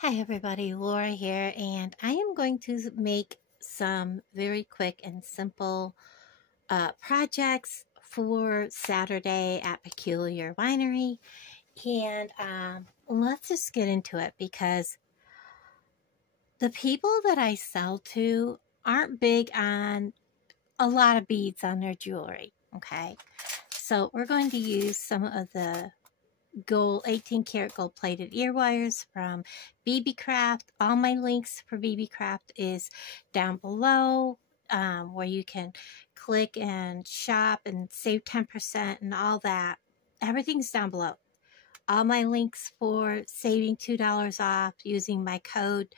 Hi everybody, Laura here, and I am going to make some very quick and simple projects for Saturday at Peculiar Winery. And let's just get into it because the people that I sell to aren't big on a lot of beads on their jewelry, okay? So we're going to use some of the gold 18 karat gold plated ear wires from Beebeecraft. All my links for Beebeecraft is down below, where you can click and shop and save 10% and all that. Everything's down below. All my links for saving $2 off using my code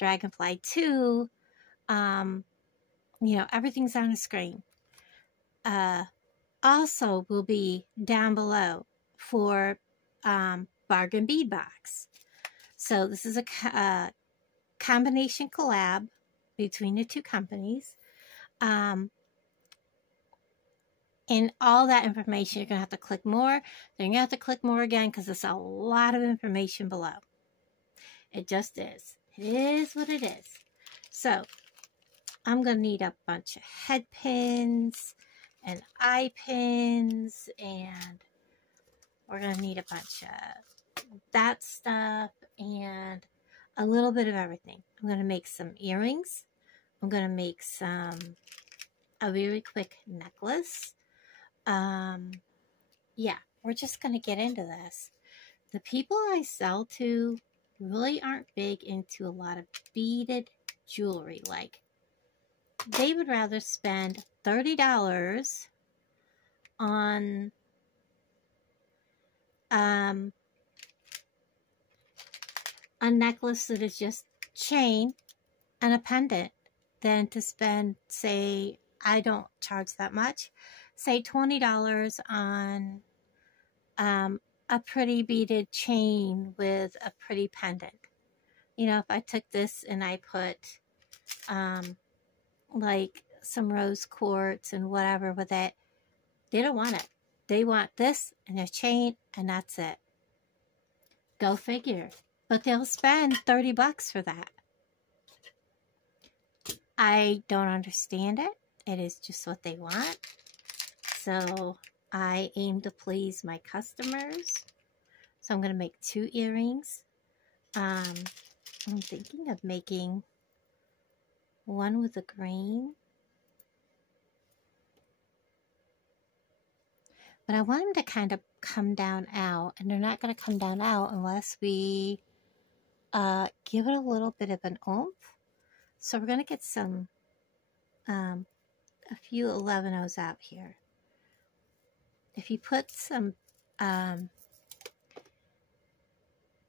Dragonfly2, everything's on the screen. Also will be down below for bargain bead box. So this is a combination collab between the two companies. And all that information, you're going to have to click more. Then you're going to have to click more again because there's a lot of information below. It just is. It is what it is. So I'm going to need a bunch of head pins and eye pins, and we're going to need a bunch of that stuff and a little bit of everything. I'm going to make some earrings. I'm going to make a very quick necklace. Yeah, we're just going to get into this. The people I sell to really aren't big into a lot of beaded jewelry. Like, they would rather spend $30 on a necklace that is just chain and a pendant than to spend, say, I don't charge that much, say $20 on a pretty beaded chain with a pretty pendant. You know, if I took this and I put like some rose quartz and whatever with it, they don't want it. They want this and a chain, and that's it. Go figure. But they'll spend $30 for that. I don't understand it. It is just what they want. So I aim to please my customers. So I'm going to make 2 earrings. I'm thinking of making one with a green. But I want them to kind of come down out. And they're not going to come down out unless we give it a little bit of an oomph. So we're going to get some, a few 11-0s out here. If you put some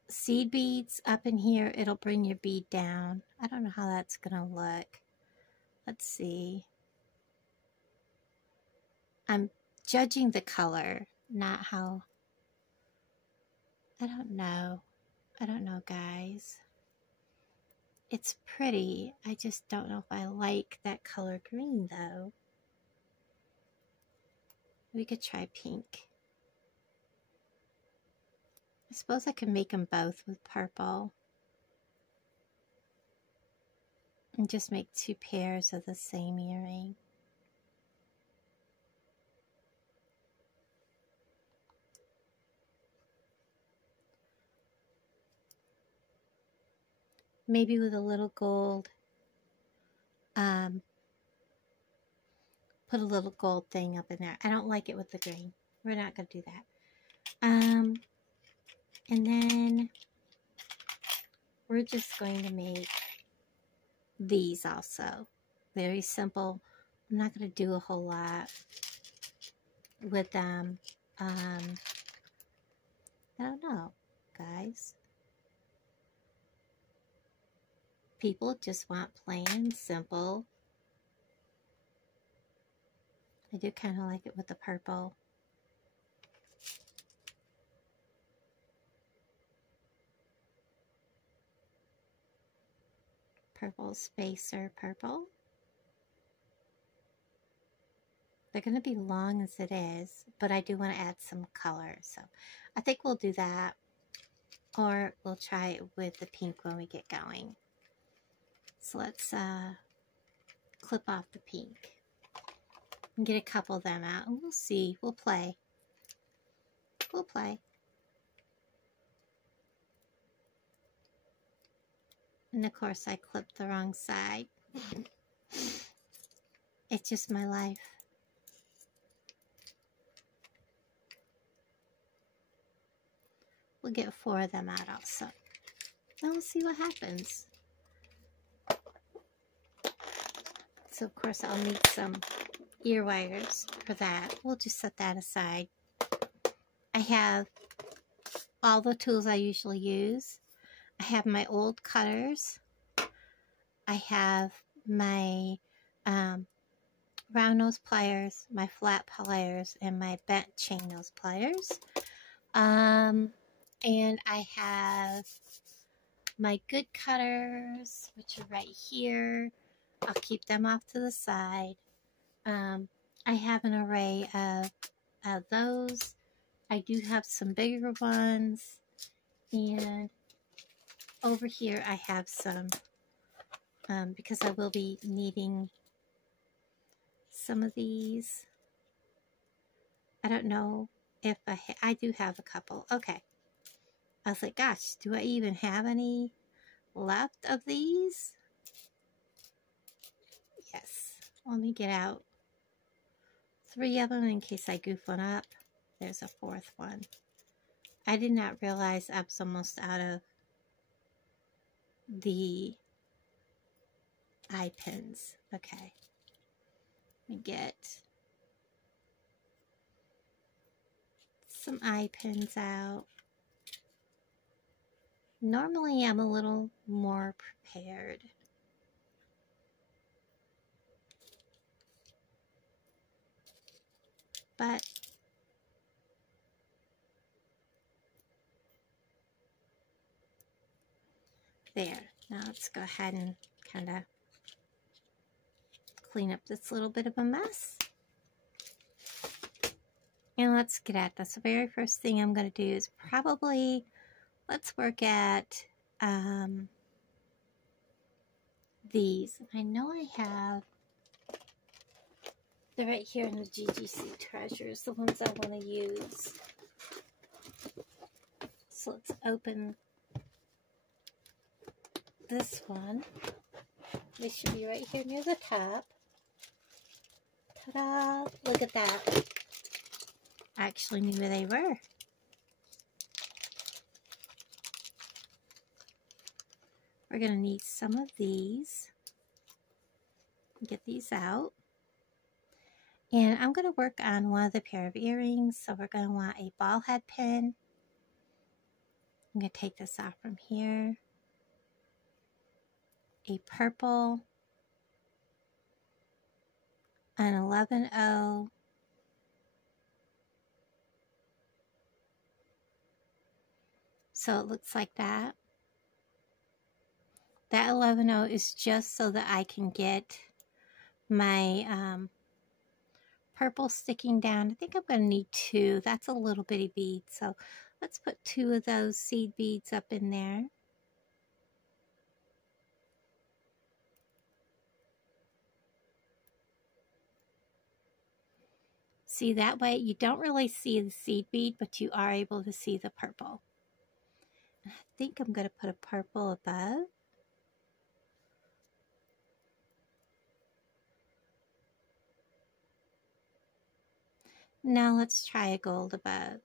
seed beads up in here, it'll bring your bead down. I don't know how that's going to look. Let's see. I'm judging the color, not how. I don't know. I don't know, guys. It's pretty. I just don't know if I like that color green, though. We could try pink. I suppose I can make them both with purple. And just make 2 pairs of the same earring. Maybe with a little gold, put a little gold thing up in there. I don't like it with the green. We're not going to do that. And then we're just going to make these also. Very simple. I'm not going to do a whole lot with them. I don't know, guys. People just want plain and simple. I do kind of like it with the purple. Purple spacer purple. They're going to be long as it is, but I do want to add some color. So I think we'll do that. or we'll try it with the pink when we get going. So let's clip off the pink and get a couple of them out, and we'll see. We'll play. We'll play. And of course I clipped the wrong side. It's just my life. We'll get 4 of them out also. And we'll see what happens. So of course I'll need some ear wires for that. We'll just set that aside. I have all the tools I usually use. I have my old cutters. I have my round nose pliers, my flat pliers, and my bent chain nose pliers. And I have my good cutters, which are right here. I'll keep them off to the side. I have an array of those. I do have some bigger ones, and over here I have some, because I will be needing some of these. I don't know if I do have a couple. Okay. I was like, gosh, do I even have any left of these? Yes. Let me get out 3 of them in case I goof one up. There's a 4th one. I did not realize I was almost out of the eye pins. Okay. Let me get some eye pins out. Normally I'm a little more prepared. But there. Now let's go ahead and kind of clean up this little bit of a mess. And let's get at this. The very first thing I'm going to do is probably, let's work at these. I know I have, they're right here in the GGC treasures, the ones I want to use. So let's open this one. They should be right here near the top. Ta-da! Look at that. I actually knew where they were. We're going to need some of these. Get these out. And I'm going to work on one of the pair of earrings. So we're going to want a ball head pin. I'm going to take this off from here. A purple. An 11-0. So it looks like that. That 11-0 is just so that I can get my purple sticking down. I think I'm going to need 2. That's a little bitty bead. So let's put 2 of those seed beads up in there. See, that way you don't really see the seed bead, but you are able to see the purple. I think I'm going to put a purple above. Now let's try a gold above.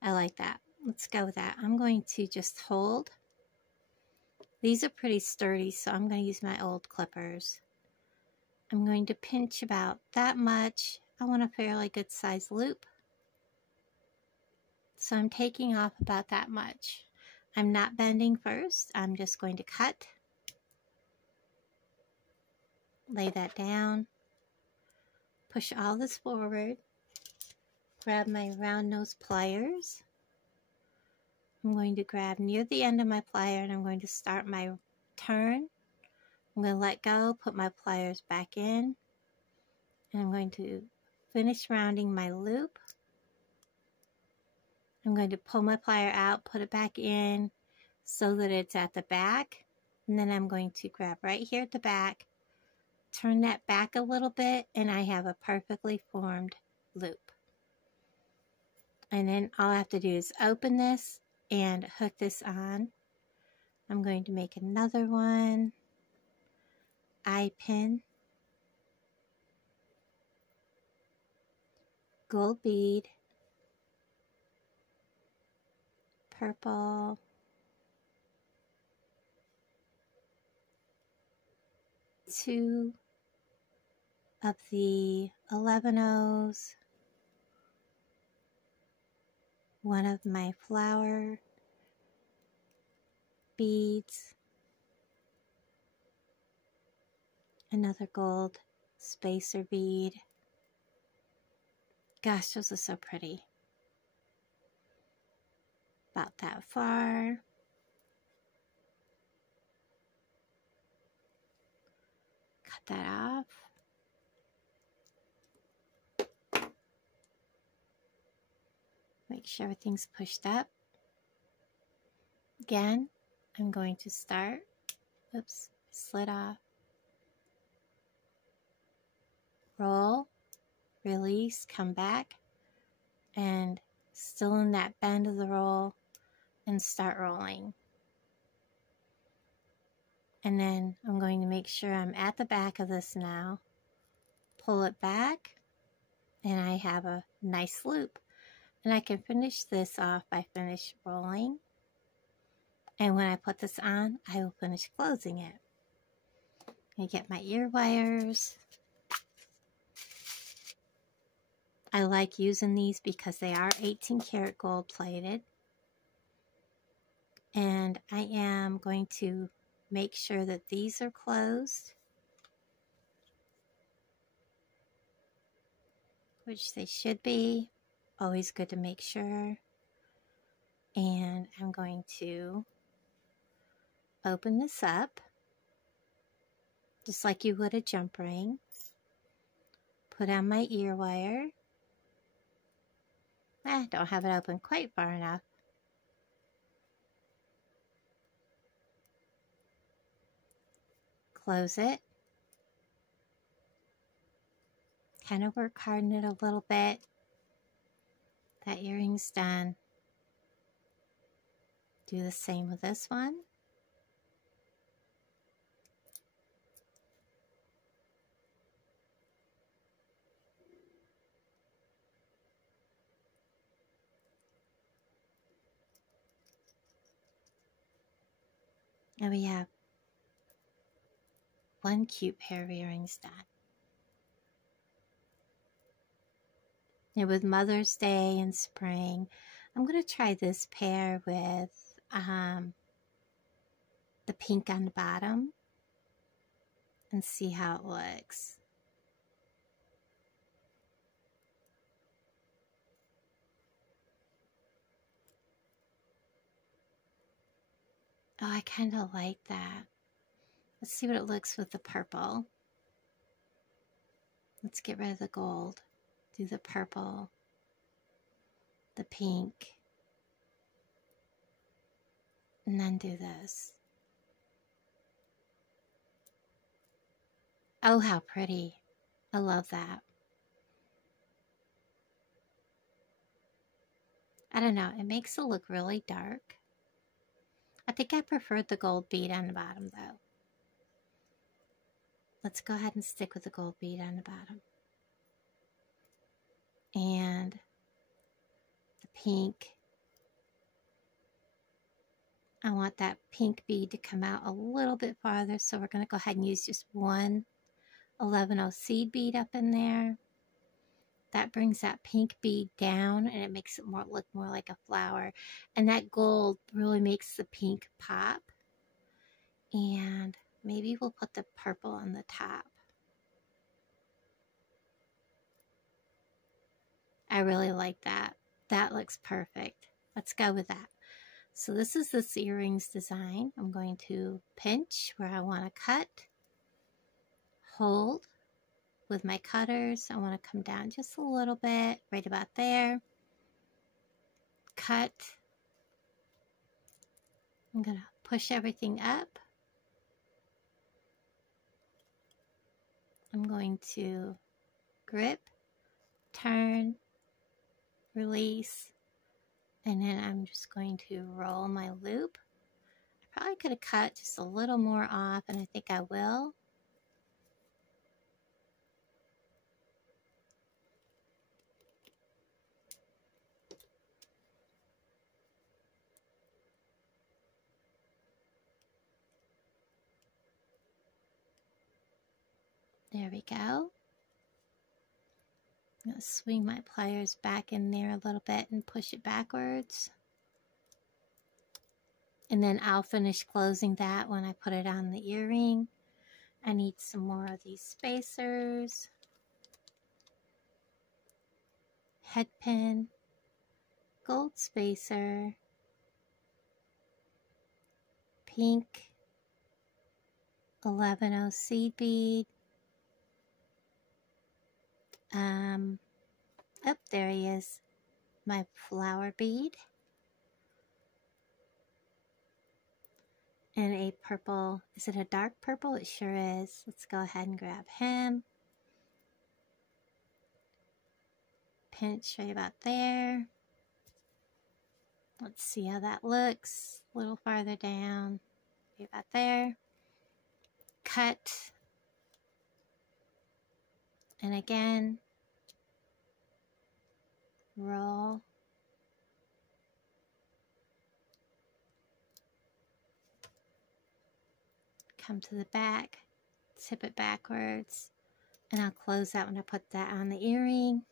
I like that. Let's go with that. I'm going to just hold. These are pretty sturdy, so I'm going to use my old clippers. I'm going to pinch about that much. I want a fairly good size loop. So I'm taking off about that much. I'm not bending first. I'm just going to cut. Lay that down. Push all this forward. Grab my round nose pliers. I'm going to grab near the end of my plier and I'm going to start my turn. I'm going to let go, put my pliers back in, and I'm going to finish rounding my loop. I'm going to pull my plier out, put it back in so that it's at the back. And then I'm going to grab right here at the back, turn that back a little bit, and I have a perfectly formed loop. And then all I have to do is open this and hook this on. I'm going to make another one. Eye pin. Gold bead. Purple. Two of the 11-Os. One of my flower beads. Another gold spacer bead. Gosh, those are so pretty. About that far. Cut that off. Make sure everything's pushed up. Again, I'm going to start. Oops, slid off. Roll, release, come back, and still in that bend of the roll, and start rolling. And then I'm going to make sure I'm at the back of this now. Pull it back, and I have a nice loop. And I can finish this off by finish rolling. And when I put this on, I will finish closing it. I get my ear wires. I like using these because they are 18 karat gold plated. And I am going to make sure that these are closed, which they should be. Always good to make sure. And I'm going to open this up just like you would a jump ring. Put on my ear wire. Don't have it open quite far enough. Close it. Kind of work hard in it a little bit. That earring's done. Do the same with this one. And we have one cute pair of earrings done. And with Mother's Day and spring, I'm going to try this pair with the pink on the bottom and see how it looks. Oh, I kind of like that. Let's see what it looks with the purple. Let's get rid of the gold. Do the purple, the pink, and then do this. Oh, how pretty. I love that. I don't know, it makes it look really dark. I think I preferred the gold bead on the bottom though. Let's go ahead and stick with the gold bead on the bottom. And the pink. I want that pink bead to come out a little bit farther, so we're going to go ahead and use just one 11-O seed bead up in there. That brings that pink bead down and it makes it look more like a flower. And that gold really makes the pink pop. And maybe we'll put the purple on the top. I really like that. That looks perfect. Let's go with that. So this is this earrings design. I'm going to pinch where I want to cut. Hold with my cutters. I want to come down just a little bit, right about there. cut. I'm going to push everything up. I'm going to grip, turn, release, and then I'm just going to roll my loop. I probably could have cut just a little more off, and I think I will. There we go. I'm going to swing my pliers back in there a little bit and push it backwards. And then I'll finish closing that when I put it on the earring. I need some more of these spacers. Head pin. Gold spacer. Pink 11O seed bead. Oh, there he is. My flower bead. And a purple. Is it a dark purple? It sure is. Let's go ahead and grab him. Pinch right about there. Let's see how that looks. A little farther down. Right about there. Cut. And again. Roll. Come to the back, tip it backwards, and I'll close that when I put that on the earring.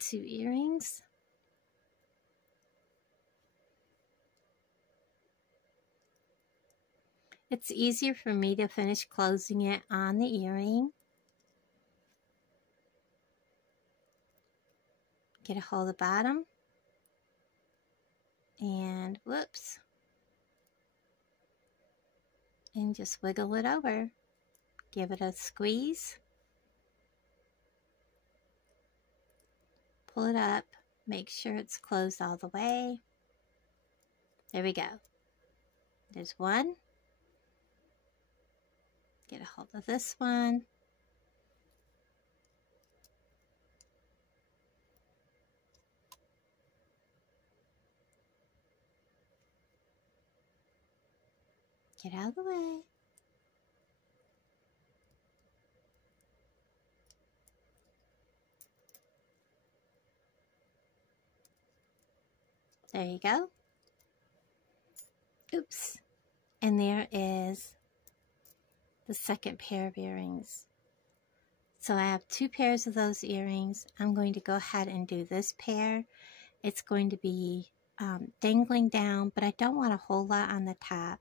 2 earrings. It's easier for me to finish closing it on the earring. Get a hold of the bottom. And whoops. And just wiggle it over. Give it a squeeze. Pull it up. Make sure it's closed all the way. There we go. There's one. Get a hold of this one. Get out of the way. There you go. Oops. And there is the second pair of earrings. So I have 2 pairs of those earrings. I'm going to go ahead and do this pair. It's going to be dangling down, but I don't want a whole lot on the top.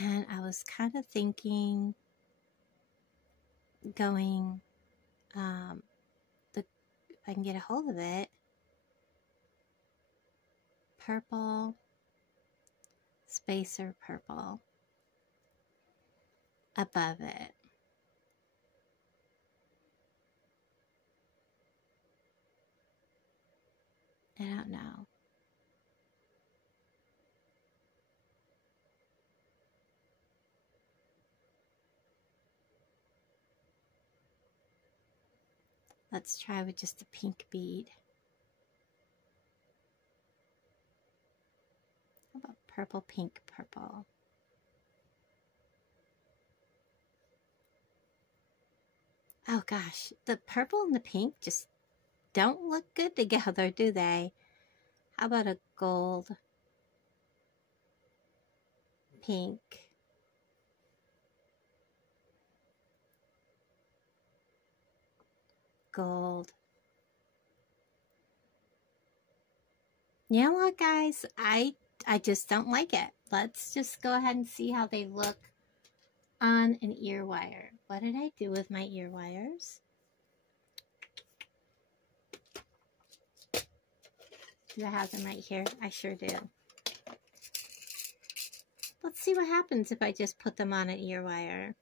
And I was kind of thinking going, if I can get a hold of it, purple, spacer purple above it. I don't know. Let's try with just a pink bead. How about purple, pink, purple? Oh gosh, the purple and the pink just don't look good together, do they? How about a gold, pink, gold. You know what, guys? I just don't like it. Let's just go ahead and see how they look on an ear wire. What did I do with my ear wires? Do I have them right here? I sure do. Let's see what happens if I just put them on an ear wire.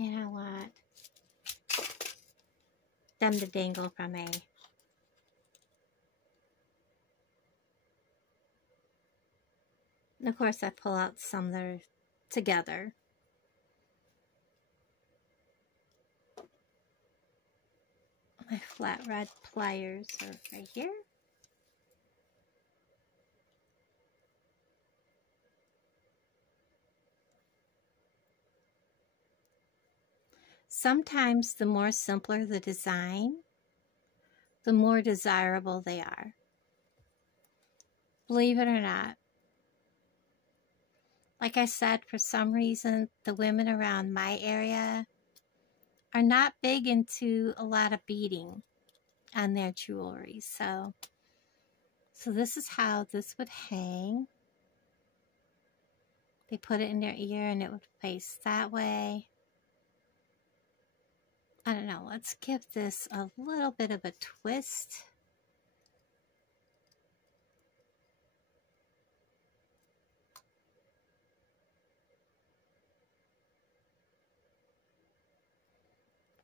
And I want them to dangle from me. And of course, I pull out some that are together. My flat rod pliers are right here. Sometimes the more simpler the design, the more desirable they are. Believe it or not. Like I said, for some reason, the women around my area are not big into a lot of beading on their jewelry. So this is how this would hang. They put it in their ear and it would face that way. I don't know, let's give this a little bit of a twist.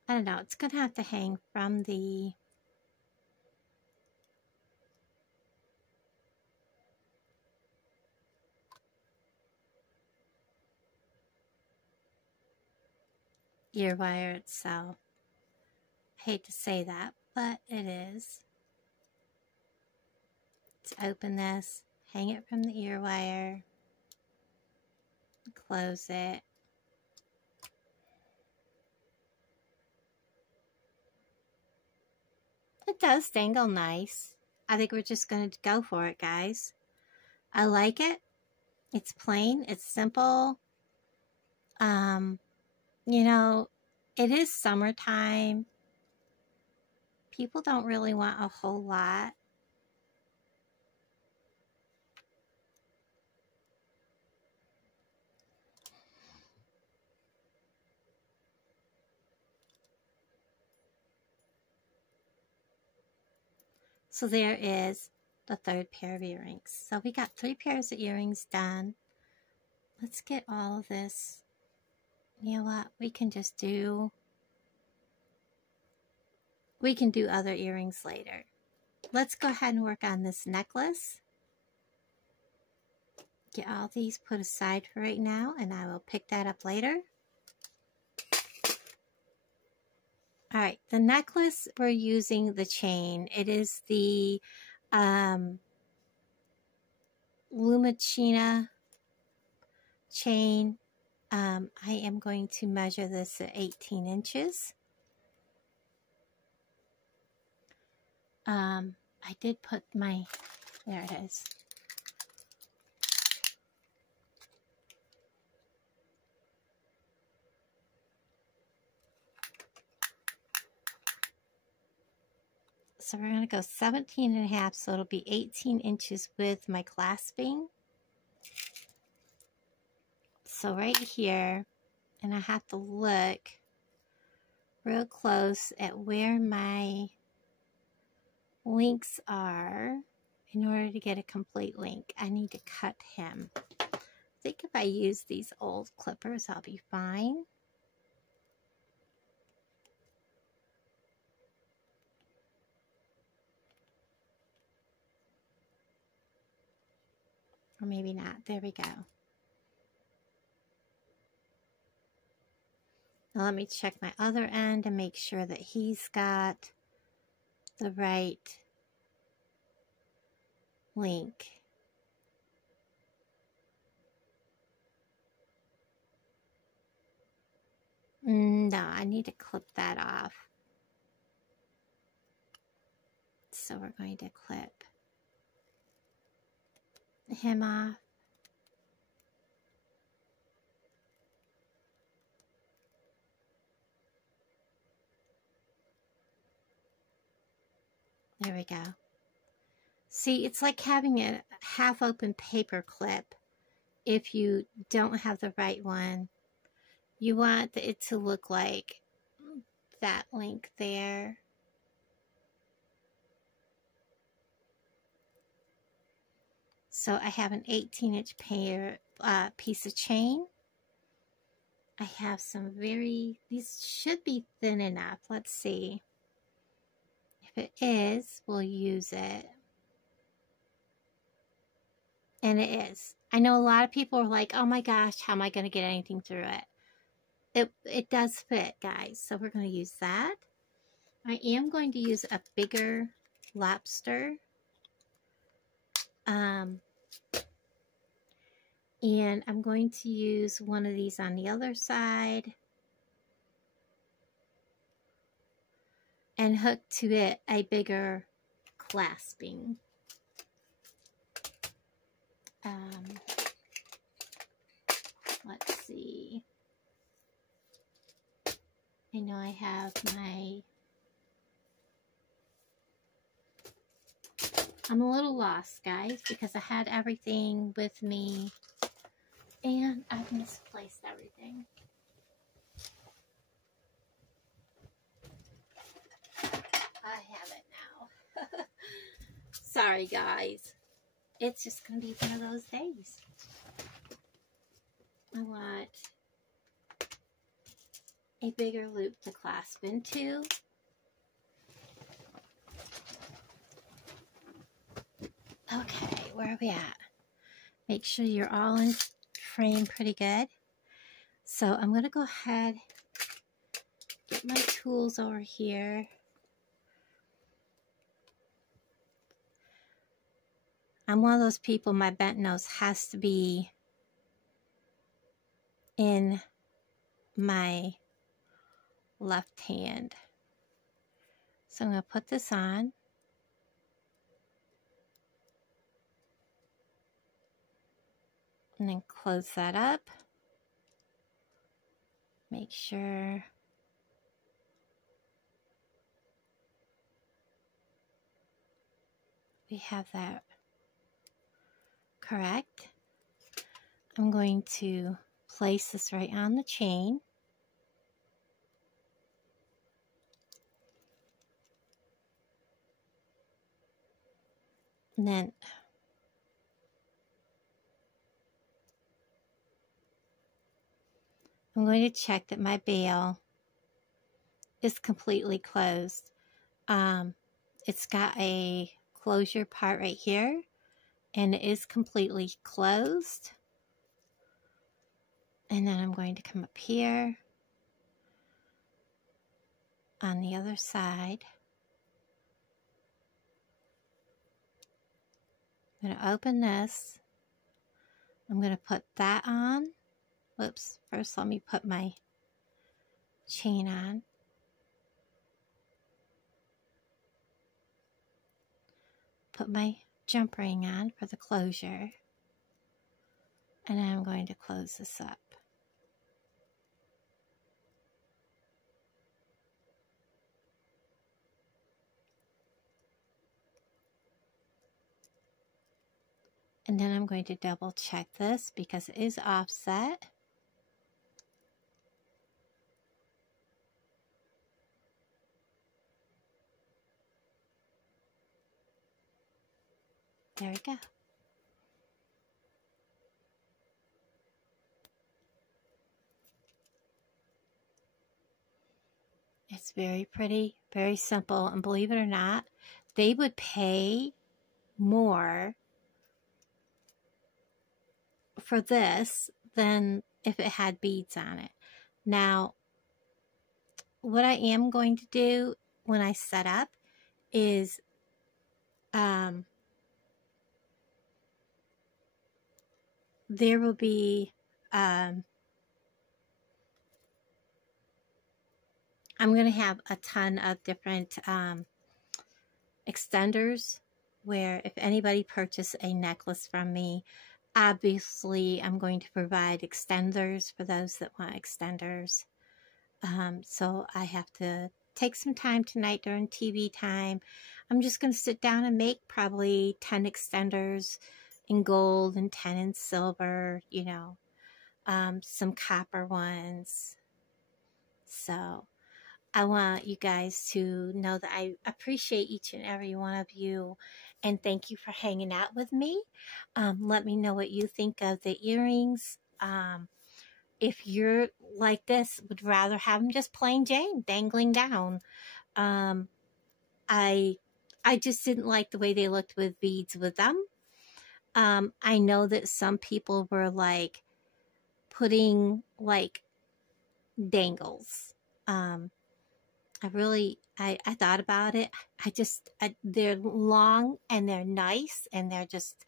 I don't know, it's going to have to hang from the ear wire itself. I hate to say that, but it is. Let's open this, hang it from the ear wire, close it. It does dangle nice. I think we're just going to go for it, guys. I like it. It's plain. It's simple. You know, it is summertime. People don't really want a whole lot. So there is the third pair of earrings. So we got 3 pairs of earrings done. Let's get all of this. You know what? We can do other earrings later. Let's go ahead and work on this necklace. Get all these put aside for right now, and I will pick that up later. All right, the necklace, we're using the chain. It is the Lumachina chain. I am going to measure this at 18 inches. I did put my, there it is. So we're going to go 17 and a half, so it'll be 18 inches with my clasping. So right here, and I have to look real close at where my links are in order to get a complete link. I need to cut him. I think if I use these old clippers, I'll be fine. Or maybe not. There we go. Now let me check my other end and make sure that he's got the right link. No, I need to clip that off. So we're going to clip him off. There we go. See, it's like having a half-open paper clip. If you don't have the right one, you want it to look like that link there. So I have an 18-inch piece of chain. I have some these should be thin enough. Let's see. If it is, we'll use it. And it is. I know a lot of people are like, oh my gosh, how am I going to get anything through it? It does fit, guys. So we're going to use that. I am going to use a bigger lobster. And I'm going to use one of these on the other side. And hook to it a bigger clasping. Let's see. I know I have I'm a little lost, guys, because I had everything with me and I've misplaced everything. I have it now. Sorry, guys. It's just going to be one of those days. I want a bigger loop to clasp into. Okay, where are we at? Make sure you're all in frame pretty good. So I'm going to go ahead, get my tools over here. I'm one of those people, my bent nose has to be in my left hand. So I'm going to put this on. And then close that up. Make sure we have that correct. I'm going to place this right on the chain. And then I'm going to check that my bail is completely closed. It's got a closure part right here, and it is completely closed. And then I'm going to come up here on the other side. I'm going to open this. I'm going to put that on. Whoops, first let me put my chain on. Put my jump ring on for the closure. And then I'm going to close this up. And then I'm going to double check this because it is offset. There we go. It's very pretty, very simple, and believe it or not, they would pay more for this than if it had beads on it. Now, what I am going to do when I set up is there will be I'm going to have a ton of different extenders where if anybody purchases a necklace from me, obviously I'm going to provide extenders for those that want extenders. So I have to take some time tonight during TV time. I'm just going to sit down and make probably 10 extenders in gold and 10 in silver, you know, some copper ones. So I want you guys to know that I appreciate each and every one of you, and thank you for hanging out with me. Let me know what you think of the earrings. if you're like this, would rather have them just plain Jane dangling down. I just didn't like the way they looked with beads with them. I know that some people were like putting like dangles. I thought about it. They're long and they're nice and they're just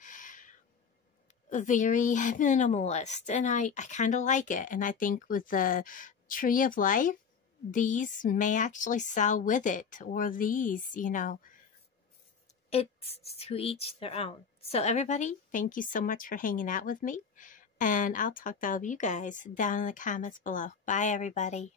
very minimalist, and I kind of like it. And I think with the Tree of Life, these may actually sell with it, or these, you know, it's to each their own. So everybody, thank you so much for hanging out with me, and I'll talk to all of you guys down in the comments below. Bye, everybody.